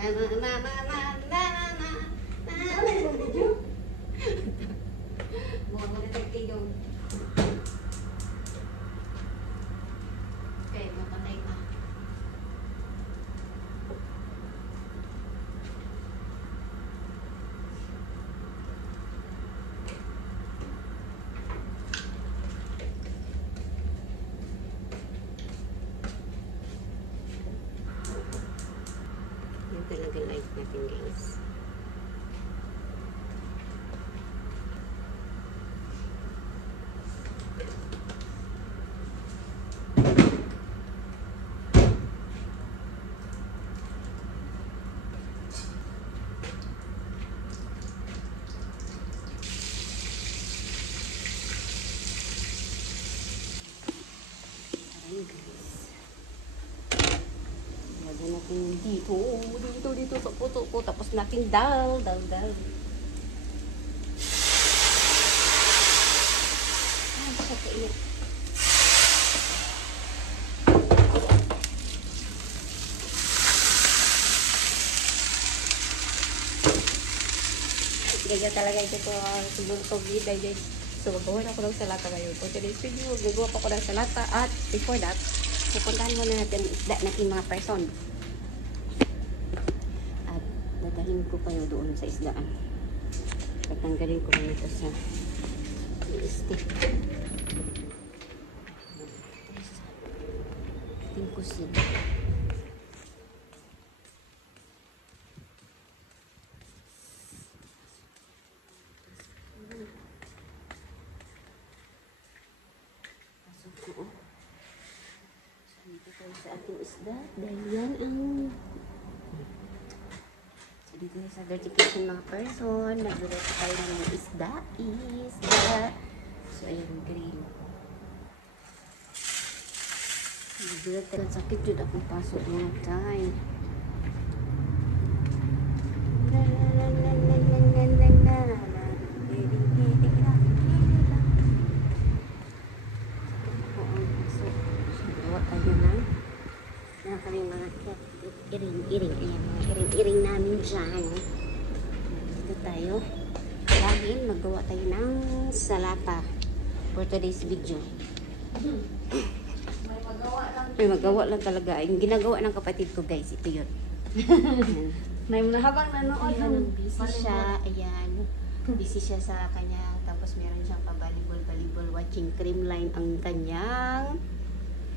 Buwan mo na tagtigong. Okay, mapatay ka. Yan talaga life natin, guys. Lagyan natin dito sa puso ko. Tapos natin dal. Ay, siya kainit. Ganyan talaga ito po siguro itong video, guys. So, magawa na ako ng salata ngayon. For today's video, gagawa pa ko ng salata. At before that, pupuntahan muna natin ang isda natin mga person. At dadalhin ko kayo doon sa isdaan. Tatanggalin ko muna ito sa stick. Tingin ko sila. Sa ating isda dahil yan ang so dito sa dirty kitchen mga person nagluto tayo ng isda so ayan grill nagluto tayo sakit yun akong pasok mga time kami mga iring-iring. Ayan, mga iring-iring namin dyan. Dito tayo. Dahil magawa tayo ng salata for today's video. May magawa lang talaga. Yung ginagawa ng kapatid ko, guys. Ito yun. May habang nanood Ayan, busy siya. Ayan. Busy siya sa kanya. Tapos meron siyang pa-volleyball watching Creamline ang kanyang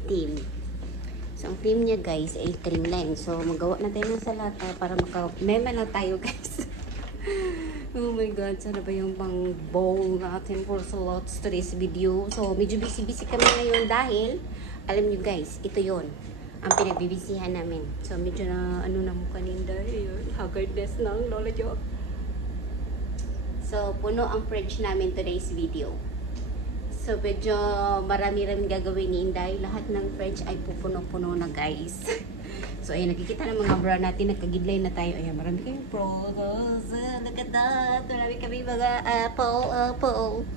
team. So, ang team niya, guys, ay Creamline. So, magawa na tayo ng salata para maka-mema na tayo, guys. Oh my God, sana ba yung pang bowl natin for salads today's video. So, medyo busy-busy kami ngayon dahil, alam nyo guys, ito yon ang pinagbibisihan namin. So, medyo na, ano na mukha ninda, yun, haggardness ng Lola Jo. So, puno ang fridge namin today's video. So, medyo marami-raming gagawin ni Inday. Lahat ng fridge ay pupuno-puno na, guys. So, ayan, nakikita ng mga bra natin. Nagkagidlay na tayo. Ayan, marami kayong products. Look at that. Marami kami mga apple.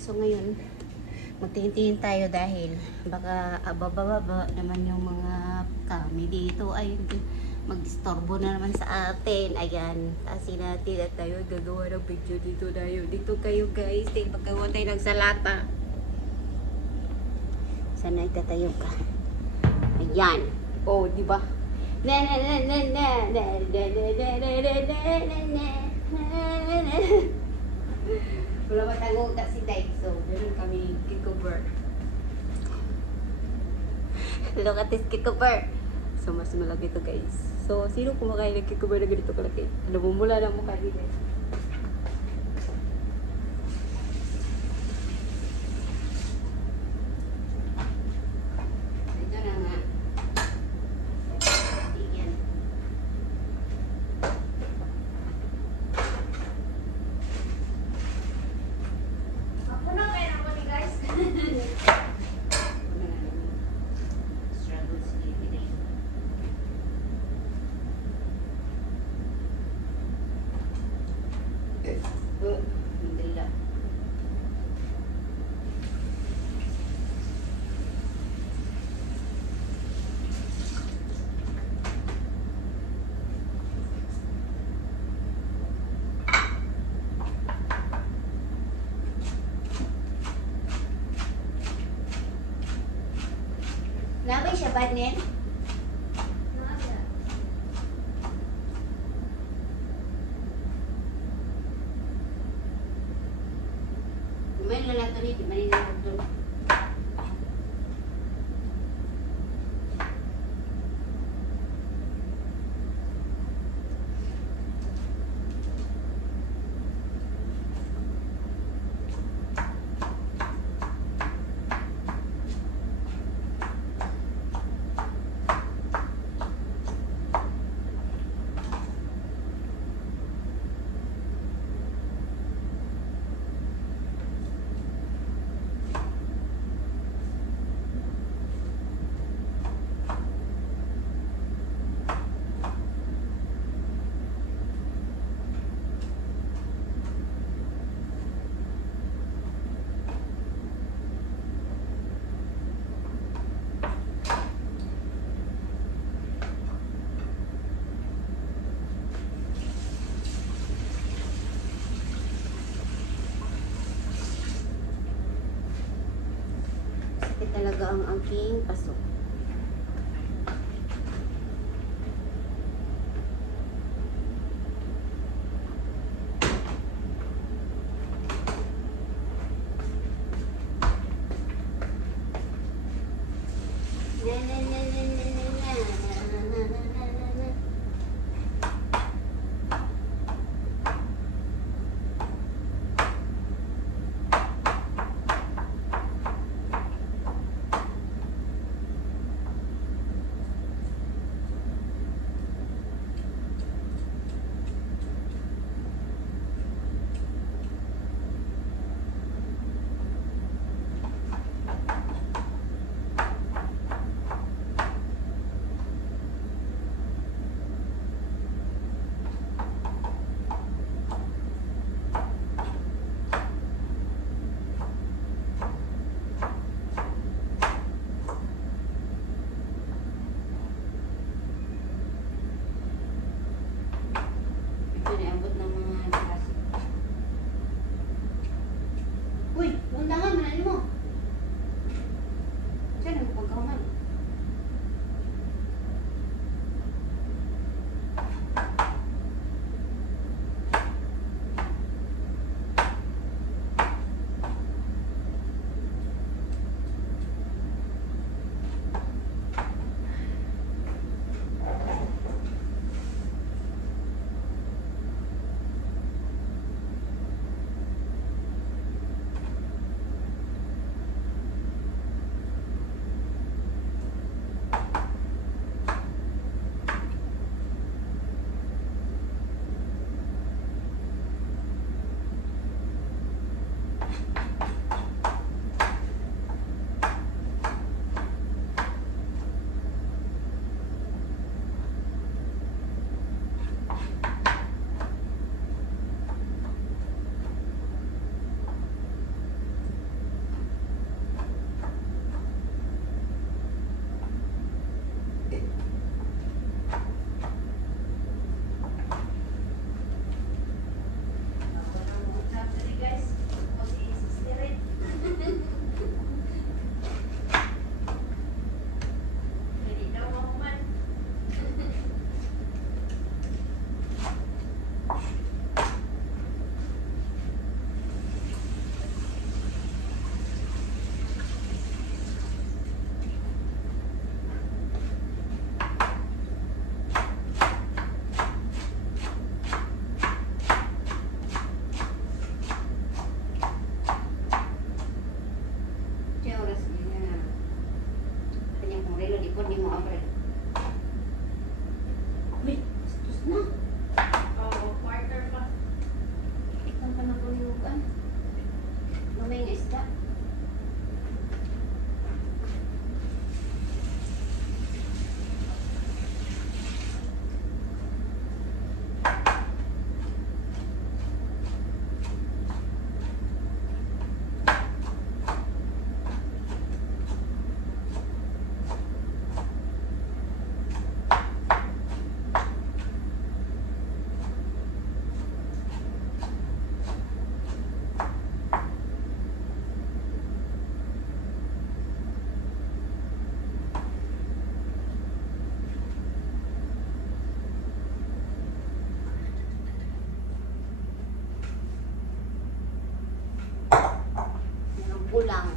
So, ngayon, magtingin-tingin tayo dahil baka bababa naman yung mga kami dito. Ay, mag-istorbo na naman sa atin. Ayan, tasin natin at tayo gagawa ng video dito tayo. Dito kayo guys, magagawa tayo ng salata. Sana itatayo ka. Ayan. Oh, di ba? Wala matangong ka si Dike. So, ganun kami kikover. Look at this kikover. So, mas malaki ito guys. So, sino kumakain ng kikover na ganito kalaki? Namumula na mukha nila. Ito na nga. Tingnan. Ako na kaya naman ni guys. Struggles every day. Hindi lang. siya bad, Nen? Nasa. Kumain lang nato ni, di man nila ito. Sakit talaga ang aking pasok. Na na na na na na na na na na na na. Ito niabot ng mga klase. Uy, undangan, manali mo. Diyan, ang pagkaman. Upo lang.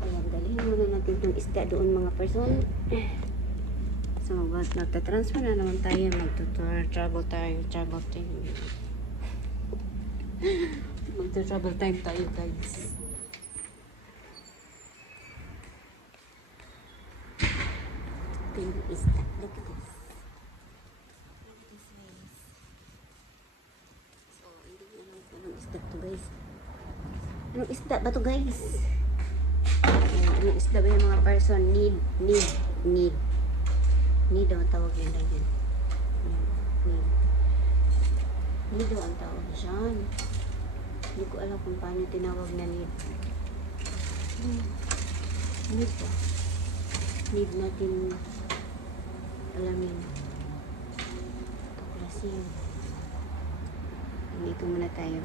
Ayan, dalhin muna natin itong isda doon mga person. So, magta-transfer na naman tayo. Magta-travel time. Magta-travel time tayo, guys. Ito yung isda. Look at this. So, hindi ko alam kung anong isda to, guys. Anong isda ba to, guys? Anong isda ba yung mga person? Need daw ang tawag yun lang yun. Need daw ang tawag dyan. Hindi ko alam kung paano tinawag na need. Need ba? Need natin alamin. Tuklasin. Dito muna tayo.